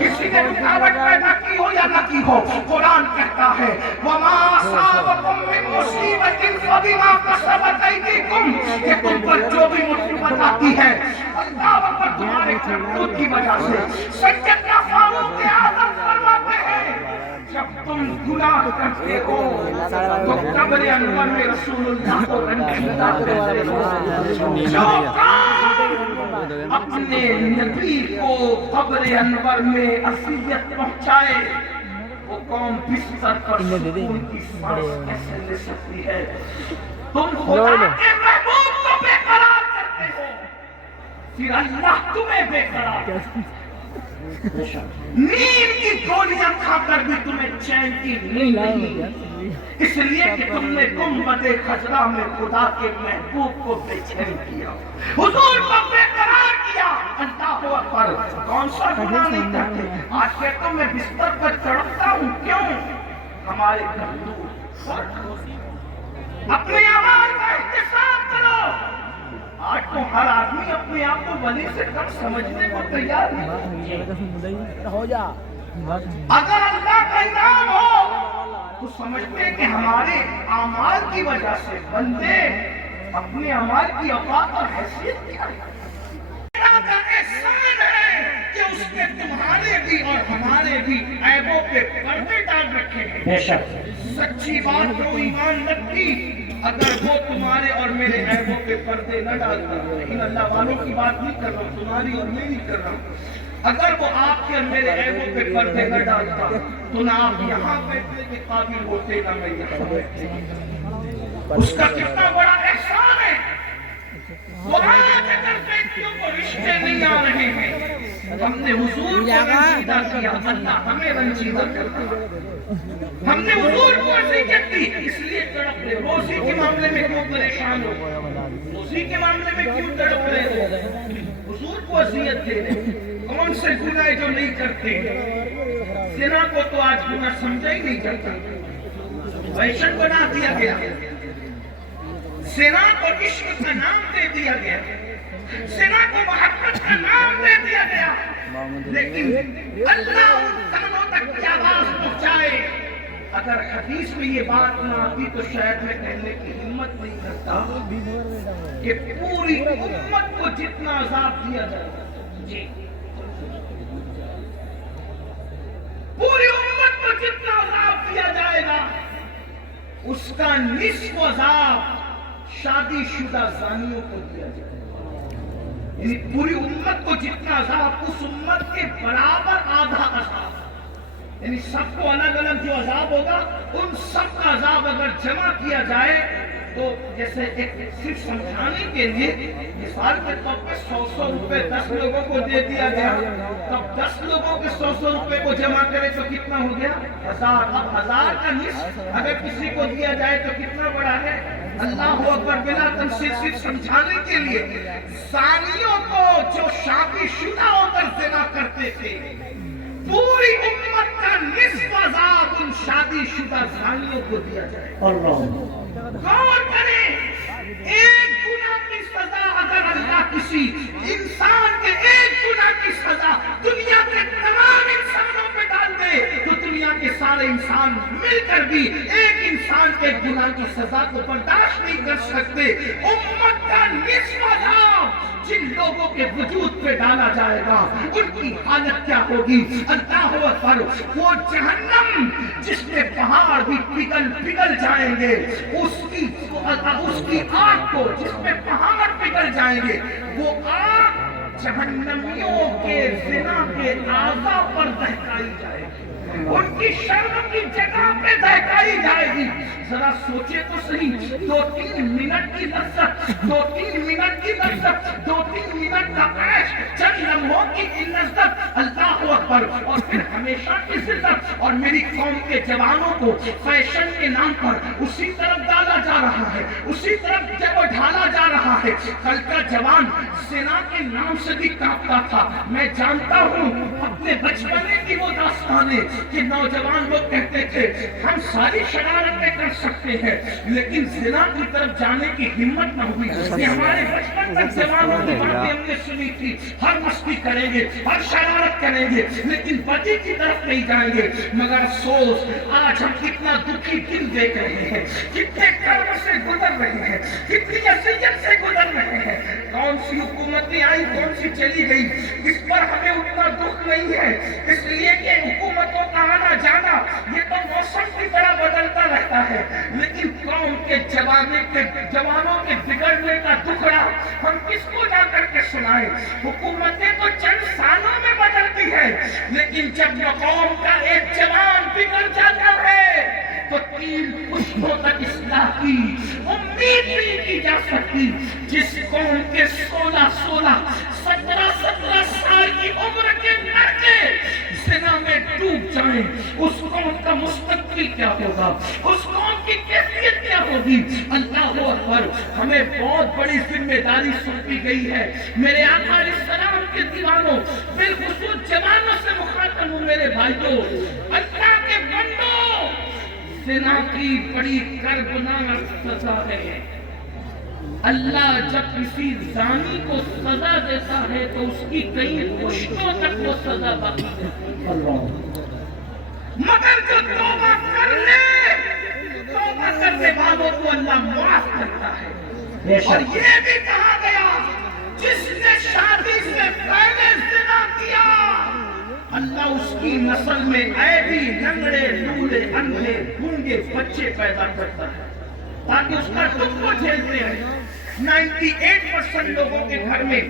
کسی نے رکاوٹ پیدا کی ہو یا نہ کی ہو، قرآن کہتا ہے وَمَا أَصَابَكُم مِّن مُّصِيبَةٍ فَبِمَا كَسَبَتْ أَيْدِيكُم، کہ تم پر جو بھی مصیبت آتی ہے اللہ اکبر تمہارے کرتوت کی وجہ سے۔ سیدنا فاروق اعظم فرماتے ہیں جب تم گناہ کرتے ہو تو قبر انور میں رسول اللہ کو رنجیدہ کرتے ہو۔ جو اپنے نبی کو قبر انور میں اذیت پہنچائے وہ قوم بستر پر سکون کی سانس کیسے لے سکتی ہے؟ تم خدا کے محبوب کو بے قرار کرتے ہو، پھر اللہ تمہیں بے قرار کرتے ہو۔ نیند کی گولیاں کھا کر بھی تمہیں چین کی نیند نہیں، اس لیے کہ تم نے گنبد خضرا میں خدا کے محبوب کو بے چین کیا، حضور کو بے قرار کیا۔ اللہ اکبر، کون سا گناہ نہیں کرتے؟ آج کہتا ہوں میں بستر پر تڑپتا ہوں، کیوں؟ ہمارے کرتوت۔ اپنے اعمال کا احتساب کرو۔ آج تو ہر آدمی اپنے آپ کو ولی سے کم سمجھنے کو تیار نہیں۔ اگر اللہ کا انعام ہو تو سمجھتے ہیں کہ ہمارے اعمال کی وجہ سے بندے اپنے اعمال کی اوقات اور حیثیت کیا ہے۔ اللہ کا احسان ہے کہ اس نے تمہارے بھی اور ہمارے بھی عیبوں پہ پردے ڈال رکھے ہیں۔ بے شک سچی بات تو ایمان رکھتی اگر وہ تمہارے اور میرے عیبوں پہ پردے نہ ڈالتا، لیکن اللہ والوں کی بات نہیں کر رہا ہوں، تمہاری اور میری کر رہا ہوں۔ اگر وہ آپ کے اور میرے عیبوں پہ پردے نہ ڈالتا تو نہ آپ یہاں بیٹھنے کے قابل ہوتے نہ میں یہاں بیٹھتے۔ اس کا کتنا بڑا احسان ہے۔ وہ آج اگر بیٹیوں کو رشتے نہیں آ رہے ہیں، ہم نے حضور کو رنجیدہ کیا، اللہ ہمیں رنجیدہ کرتا۔ ہم نے حضور کو اذیت دی، اس لیے تڑپ رہے۔ روزی کے معاملے میں کیوں پریشان ہو؟ روزی کے معاملے میں کیوں تڑپ رہے ہو؟ حضور کو اذیت دے رہے۔ کون سے گناہ جو نہیں کرتے؟ زنا کو تو آج گناہ سمجھا ہی نہیں جاتا، فیشن بنا دیا گیا۔ زنا کو عشق کا نام دے دیا گیا، زنا کو محبت کا نام دے دیا گیا، لیکن اللہ ان کانوں تک کی آواز پہنچائے۔ اگر حدیث میں یہ بات نہ آتی تو شاید میں کہنے کی ہمت نہیں کرتا کہ پوری امت کو جتنا عذاب دیا جائے گا، جی پوری امت کو جتنا عذاب دیا جائے گا اس کا نصف عذاب شادی شدہ زانیوں کو دیا جائے گا۔ یعنی پوری امت کو جتنا عذاب اس امت کے برابر آدھا عذاب، یعنی سب کو الگ الگ جو عذاب ہوگا ان سب کا عذاب اگر جمع کیا جائے تو جیسے ایک صرف سمجھانے کے لیے مثال کے طور پہ 100 روپے 10 لوگوں کو دے دیا گیا، تب 10 لوگوں کے 100 روپے کو جمع کرے تو کتنا ہو گیا؟ 1000۔ اب 1000 کا نصف اگر کسی کو دیا جائے تو کتنا بڑا ہے؟ اللہ اکبر۔ بلا تمثیل صرف سمجھانے کے لیے زانیوں کو جو شادی شدہ ہو کر زنا کرتے تھے پوری امت کا نصف عذاب ان شادی شدہ زانیوں کو دیا جائے۔ غور کریں، ایک گناہ کی سزا اگر اللہ کسی انسان کے ایک گناہ کی سزا دنیا کے تمام انسانوں پہ ڈال دے تو دنیا کے سارے انسان مل کر بھی ایک انسان کے گناہ کی سزا کو برداشت نہیں کر سکتے۔ امت کا نصف عذاب جن لوگوں کے وجود پہ ڈالا جائے گا ان کی حالت کیا ہوگی؟ اللہ اکبر۔ وہ جہنم جس میں پہاڑ بھی پگھل جائیں گے، اس کی آگ کو جس میں پہاڑ پگھل جائیں گے، وہ آگ جہنمیوں کے زنا کے اعضاء پر دہکائی جائے گی، ان کی شرم کی جگہ پہ دہکائی جائے گی۔ ذرا سوچے تو صحیح، 2-3 منٹ کی لذت، 2-3 منٹ کی لذت، 2-3 منٹ کا عیش، چند لمحوں کی لذت، اللہ اکبر، اور پھر ہمیشہ کی ذلت۔ اور میری قوم کے جوانوں کو فیشن کے نام پر اسی طرف ڈالا جا رہا ہے، اسی طرف جب وہ ڈالا جا رہا ہے۔ کل کا جوان زنا کے نام سے بھی کانپتا تھا۔ میں جانتا ہوں اپنے بچپنے کی وہ داستانیں کہ نوجوان لوگ کہتے تھے ہم ساری شرارتیں کر سکتے ہیں لیکن زنا کی طرف جانے کی ہمت نہ ہوئی۔ یہ ہمارے بچپن تک جوانوں کی باتیں ہم نے سنی تھی، ہر مستی کریں گے، ہر شرارت کریں گے لیکن بدی کی طرف نہیں جائیں گے. مگر افسوس آج ہم کتنا دکھی دل دیکھ رہے ہیں, کتنے کرب سے گزر رہے ہیں, کتنی اذیت سے گزر رہے ہیں. کون سی حکومتیں آئی, کون سی چلی گئی, اس پر ہمیں اتنا دکھ نہیں ہے, اس لیے کہ حکومتوں کا آنا جانا یہ تو موسم کی طرح بدلتا رہتا ہے. لیکن قوم کے جوانوں کے بگڑنے کا دکھڑا ہم کس کو جا کر کے سنائیں. حکومتیں تو چند سالوں میں بدلتی ہے, لیکن جب قوم کا ایک جوان بگڑ جاتا ہے تو 3 پشتوں تک اصلاح کی امید نہیں کی جا سکتی. جس قوم کے 16 17 سال کی عمر کے لڑکے زنا میں ڈوب جائیں, اس قوم کا مستقبل کیا ہوگا, اس قوم کی کیفیت کیا ہوگی. اللہ اکبر, ہمیں بہت بڑی ذمہ داری سونپی گئی ہے. میرے آقا علیہ السلام کے دیوانوں, بالخصوص جوانوں سے مخاطب ہوں میرے بھائیوں, اللہ کے بندوں, زنا کی بڑی کربناک سزا ہے. اللہ جب کسی زانی کو سزا دیتا ہے تو اس کی کئی پشتوں تک وہ سزا باقی ہے. مگر جو توبہ کر لے, توبہ کرنے والوں کو اللہ معاف کرتا ہے. اور یہ بھی کہا گیا جس نے شادی سے پہلے زنا کیا اللہ اس کی نسل میں عیبی, لنگڑے, لولے, اندھے, گونگے بچے پیدا کرتا ہے تاکہ اس کا دکھ کو جھیلتے ہیں. 98% لوگوں کے گھر میں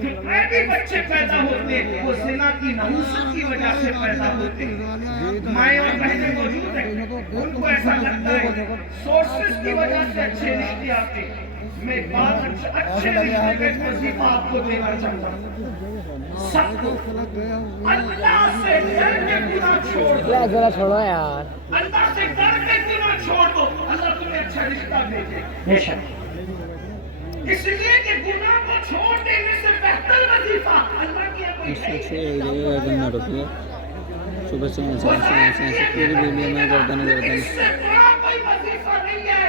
جو عیبی بچے پیدا ہوتے ہیں وہ زنا کی نحوست کی وجہ سے پیدا ہوتے ہیں. مائیں اور بہنیں موجود ہیں, ان کو ایسا لگتا ہے سورسز کی وجہ سے اچھے رشتے آتے ہیں. میں بات اچھے رشتے کا وظیفہ آپ کو دینا چاہتا ہوں. سب کو اللہ سے ڈر کے گناہ چھوڑ دو, ذرا چھوڑو یار, اللہ سے ڈر کے گناہ چھوڑ دو, اللہ تمہیں اچھا رشتہ بھیجے. بے شک اس لیے کہ گناہ کو چھوڑ دینے سے بہتر وظیفہ اللہ کی کوئی ہے. صبح سے پوری ویڈیو میں گردن اس سے بڑا کوئی وظیفہ نہیں ہے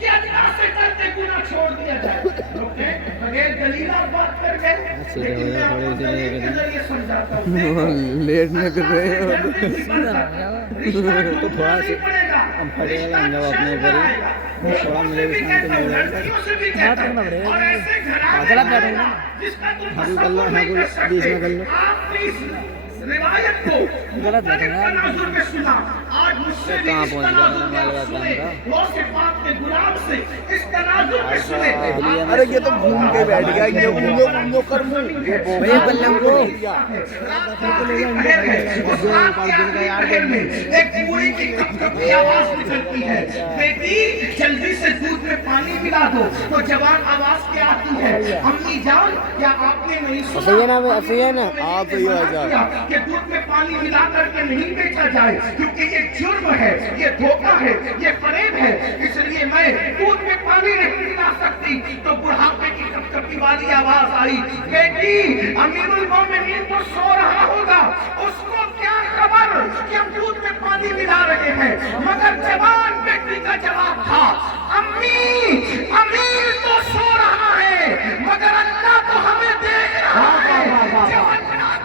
کہ اللہ سے ڈرتے گناہ چھوڑ دیا جائے. بغیر دلیلہ بات کر کے لیکن میں آپ کو دلیل کے ذریعے سمجھاتا ہوں. لیٹنے کر رہے ہو تو تھوڑا سا ہم پھٹے گا گا اپنے اوپر ہی, تھوڑا مجھے بھی شانتی مل رہا ہے. کرنا پڑے گا, غلط بیٹھوں گا ہاں کر لو, ہاں بیچ میں کر لو, روایت کو غلط بیٹھوں گا. تناظر میں سنا. آج مجھ سے بھی کہاں اس پہنچ تناظر میں گیا سنے, غوث پاک کے غلام سے اس تناظر میں سنے. ارے یہ تو گھوم کے بیٹھ گیا, یہ گھوم کر منہ یہ بلم کو ایک بوڑھی کی کپ کپ کی آواز نکلتی ہے, بیٹی جلدی سے دودھ میں پانی ملا دو. تو جوان آواز کیا آتی ہے, امی جان کیا آپ نے نہیں سنا آپ ہی ہو جائے کہ دودھ میں پانی ملا کر کے نہیں بیچا جائے کیونکہ یہ جرم ہے, یہ دھوکہ ہے, یہ فریب ہے, اس لیے میں دودھ میں پانی نہیں ملا سکتی. تو بڑھاپے کی کپکپی والی آواز آئی, بیٹی امیر المومنین تو سو رہا ہوگا, اس کو کیا خبر کہ ہم دودھ میں پانی ملا رہے ہیں. مگر جوان بیٹی کا جواب تھا, امی امیر تو سو رہا ہے مگر اللہ تو ہمیں دیکھ رہا ہے.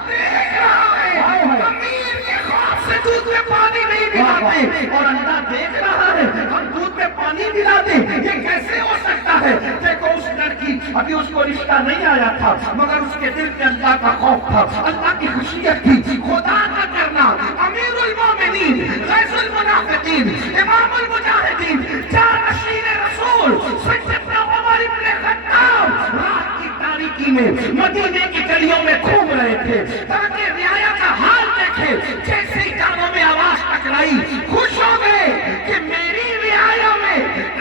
دیکھ رہا ہے, امیر کے خوف سے دودھ میں پانی نہیں ملاتے اور اللہ دیکھ رہا ہے ہم دودھ میں پانی ملا دیں, یہ کیسے ہو سکتا ہے. دیکھو اس لڑکی ابھی اس کو رشتہ نہیں آیا تھا مگر اس کے دل میں اللہ کا خوف تھا, اللہ کی خشیت تھی. خدا کا کرنا, امیر المومنین, غیث المنافقین, امام المجاہدین, جانشین رسول سیدنا عمر بن خطاب رات کی تاریکی میں مدینے کی گلیوں میں گھوم رہے تھے تاکہ رعایا کا حال دیکھے. جیسے ہی کانوں میں آواز ٹکرائی خوش ہو گئے کہ میری رعایا میں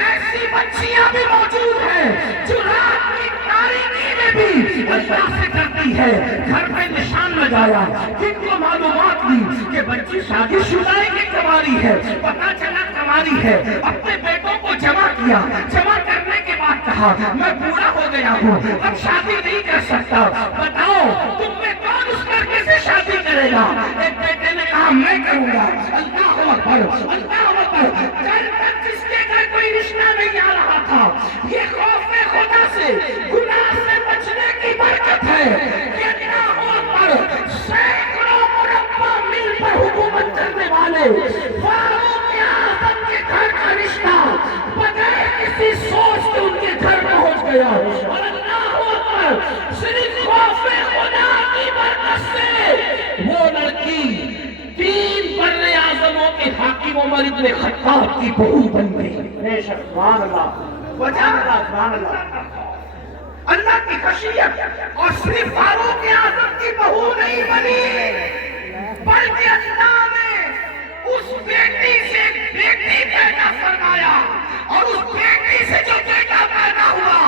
ایسی بچیاں بھی موجود ہیں جو رات کی تاریکی میں بھی اللہ سے ڈرتی ہے. گھر پہ نشان لگایا, جن کو معلومات دی کہ بچی شادی شدہ کی کنواری ہے, پتا چلا کنواری ہے, اپنے بیٹوں کو جمع کیا. جمع کرنے کے بعد کہا میں بوڑھا ہو گیا ہوں, اب شادی نہیں کر سکتا, بتاؤ تم میں کون اس لڑکے سے شادی کرے گا. ایک بیٹے نے کہا میں کروں گا. اللہ اکبر, اللہ اکبر. کل تک جس کے گھر کوئی رشتہ نہیں آ رہا تھا, یہ خوف خدا سے, گناہ سے بچنے کی برکت ہے کہ اللہ اکبر سینکڑوں صرف خوف خدا کی برکت سے وہ لڑکی 3 بر اعظموں کے حاکم عمر ابن خطاب کی بہو بن گئی. بے شک سبحان اللہ سبحان اللہ. اللہ کی خشیت. اور صرف فاروق اعظم کی بہو نہیں بنی بلکہ اللہ نے اس بیٹی سے بیٹی پیدا فرمایا اور اس بیٹی سے جو بیٹا پیدا ہوا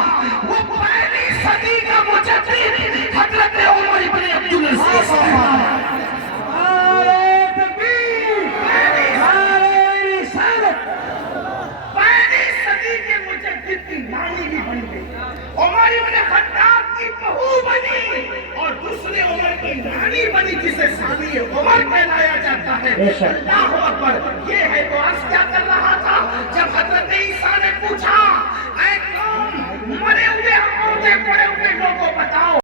وہ پہلی صدی کا مجدد حضرت عمر ابن عبدل. پہلی صدی کے مجدد کی نانی بھی بن گئی. عمر ابن خطاب کی بہو بنی اور دوسرے عمر کی نانی بنی جسے ثانی عمر کہلایا جاتا ہے. اللہ